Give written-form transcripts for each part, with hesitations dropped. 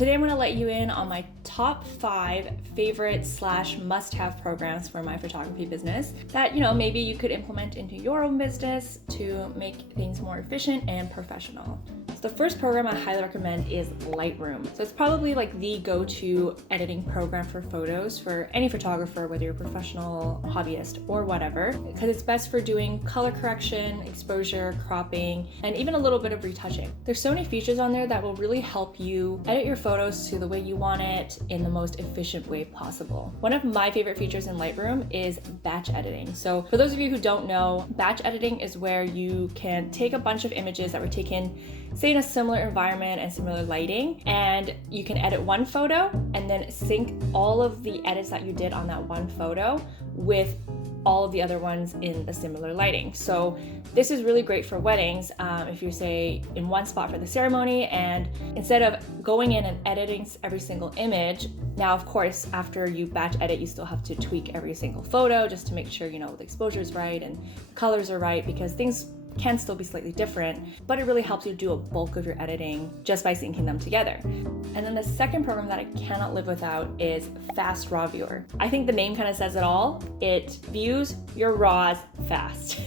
today I'm going to let you in on my top 5 favorite / must-have programs for my photography business that, maybe you could implement into your own business to make things more efficient and professional. So the first program I highly recommend is Lightroom. So it's probably like the go-to editing program for photos for any photographer, whether you're a professional, hobbyist, or whatever, because it's best for doing color correction, exposure, cropping, and even a little bit of retouching. There's so many features on there that will really help you edit your photos to the way you want it in the most efficient way possible. One of my favorite features in Lightroom is batch editing. So for those of you who don't know, batch editing is where you can take a bunch of images that were taken, say in a similar environment and similar lighting, and you can edit one photo and then sync all of the edits that you did on that one photo with all of the other ones in a similar lighting. So this is really great for weddings. If you say in one spot for the ceremony, and instead of going in and editing every single image, now of course after you batch edit you still have to tweak every single photo just to make sure the exposure is right and the colors are right, because things can still be slightly different, but it really helps you do a bulk of your editing just by syncing them together. And then the second program that I cannot live without is Fast Raw Viewer. I think the name kind of says it all. It views your RAWs fast.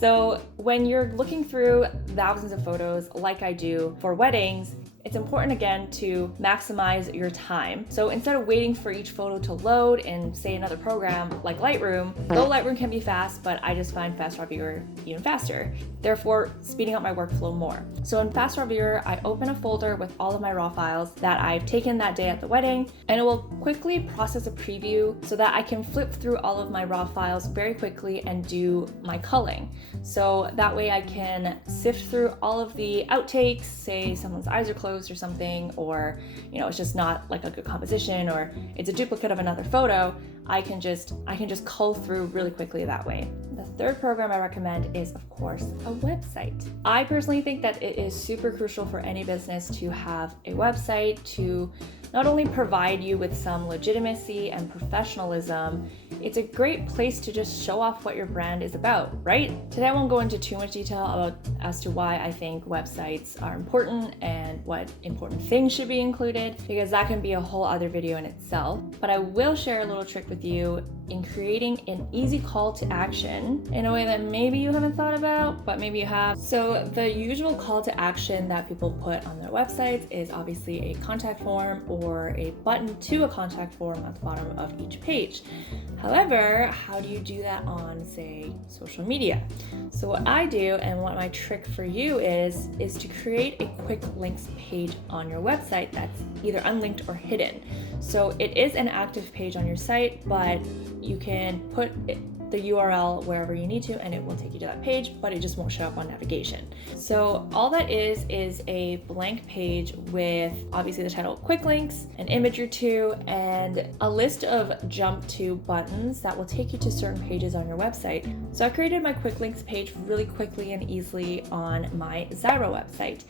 So when you're looking through thousands of photos like I do for weddings, it's important again to maximize your time. So instead of waiting for each photo to load in, say, another program like Lightroom, though Lightroom can be fast, but I just find Fast Raw Viewer even faster, therefore speeding up my workflow more. So in Fast Raw Viewer, I open a folder with all of my RAW files that I've taken that day at the wedding, and it will quickly process a preview so that I can flip through all of my RAW files very quickly and do my culling. So that way I can sift through all of the outtakes, say someone's eyes are closed or something, or it's just not like a good composition, or it's a duplicate of another photo. I can just cull through really quickly that way. The third program I recommend is, of course, a website. I personally think that it is super crucial for any business to have a website to not only provide you with some legitimacy and professionalism, it's a great place to just show off what your brand is about, right? Today I won't go into too much detail as to why I think websites are important and what important things should be included, because that can be a whole other video in itself. But I will share a little trick with you in creating an easy call to action in a way that maybe you haven't thought about, but maybe you have. So the usual call to action that people put on their websites is obviously a contact form or a button to a contact form at the bottom of each page. However, how do you do that on, say, social media? So what I do, and what my trick for you is to create a quick links page on your website that's either unlinked or hidden. So it is an active page on your site, but you can put the URL wherever you need to and it will take you to that page, but it just won't show up on navigation. So all that is a blank page with obviously the title Quick Links, an image or two, and a list of jump to buttons that will take you to certain pages on your website. So I created my Quick Links page really quickly and easily on my Zyro website.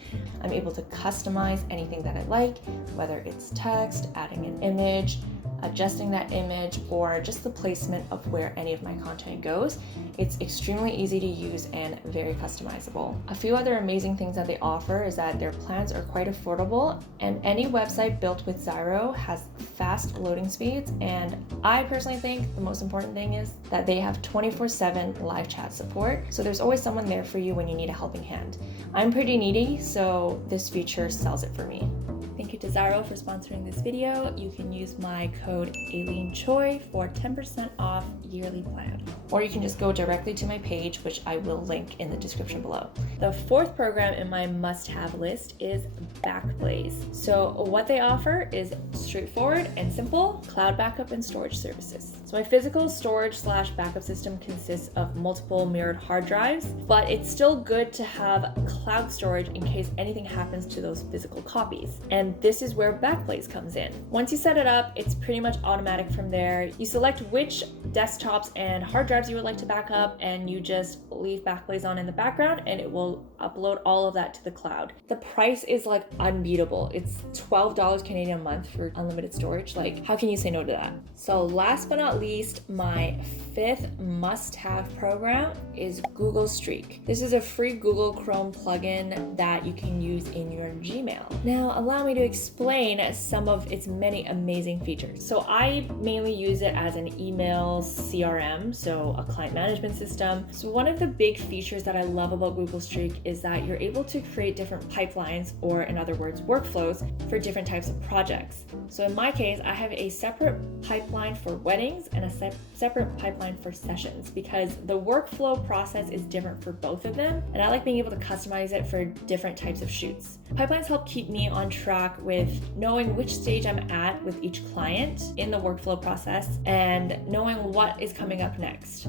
I'm able to customize anything that I like, whether it's text, adding an image, adjusting that image, or just the placement of where any of my content goes. It's extremely easy to use and very customizable. A few other amazing things that they offer is that their plans are quite affordable, and any website built with Zyro has fast loading speeds, and I personally think the most important thing is that they have 24/7 live chat support, so there's always someone there for you when you need a helping hand. I'm pretty needy, so this feature sells it for me. Thank you to Zyro for sponsoring this video. You can use my code AileenChoi for 10% off yearly plan. Or you can just go directly to my page, which I will link in the description below. The fourth program in my must-have list is Backplace. So what they offer is straightforward and simple cloud backup and storage services. So my physical storage / backup system consists of multiple mirrored hard drives, but it's still good to have cloud storage in case anything happens to those physical copies. And this is where Backplace comes in. Once you set it up, it's pretty much automatic from there. You select which desktops and hard drives you would like to back up, and you just leave Backplace on in the background and it will upload all of that to the cloud. The price is like unbeatable. It's $12 Canadian a month for unlimited storage. Like, how can you say no to that? So last but not least, my fifth must-have program is Google Streak. This is a free Google Chrome plugin that you can use in your Gmail. Now, allow me to explain some of its many amazing features. So I mainly use it as an email CRM, so a client management system. So one of the big features that I love about Google Streak is that you're able to create different pipelines, or in other words, workflows for different types of projects. So in my case, I have a separate pipeline for weddings and a separate pipeline for sessions, because the workflow process is different for both of them, and I like being able to customize it for different types of shoots. Pipelines help keep me on track with knowing which stage I'm at with each client in the workflow process and knowing what is coming up next.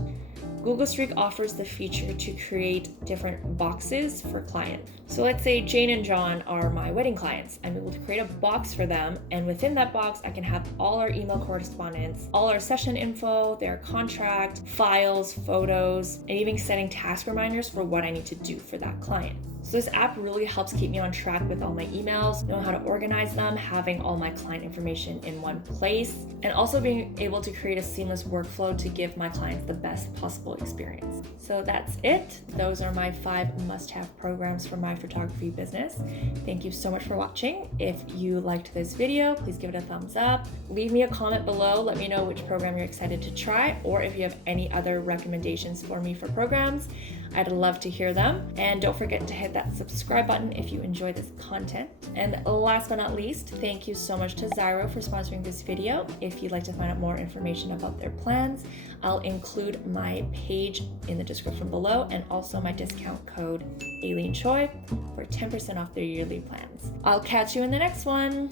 Google Streak offers the feature to create different boxes for clients. So let's say Jane and John are my wedding clients. I'm able to create a box for them, and within that box, I can have all our email correspondence, all our session info, their contract, files, photos, and even setting task reminders for what I need to do for that client. So this app really helps keep me on track with all my emails, know how to organize them, having all my client information in one place, and also being able to create a seamless workflow to give my clients the best possible experience. So that's it. Those are my 5 must-have programs for my photography business. Thank you so much for watching. If you liked this video, please give it a thumbs up. Leave me a comment below. Let me know which program you're excited to try, or if you have any other recommendations for me for programs. I'd love to hear them. And don't forget to hit that subscribe button if you enjoy this content. And last but not least, thank you so much to Zyro for sponsoring this video. If you'd like to find out more information about their plans, I'll include my page in the description below, and also my discount code Aileen Choi for 10% off their yearly plans. I'll catch you in the next one.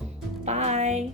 Bye.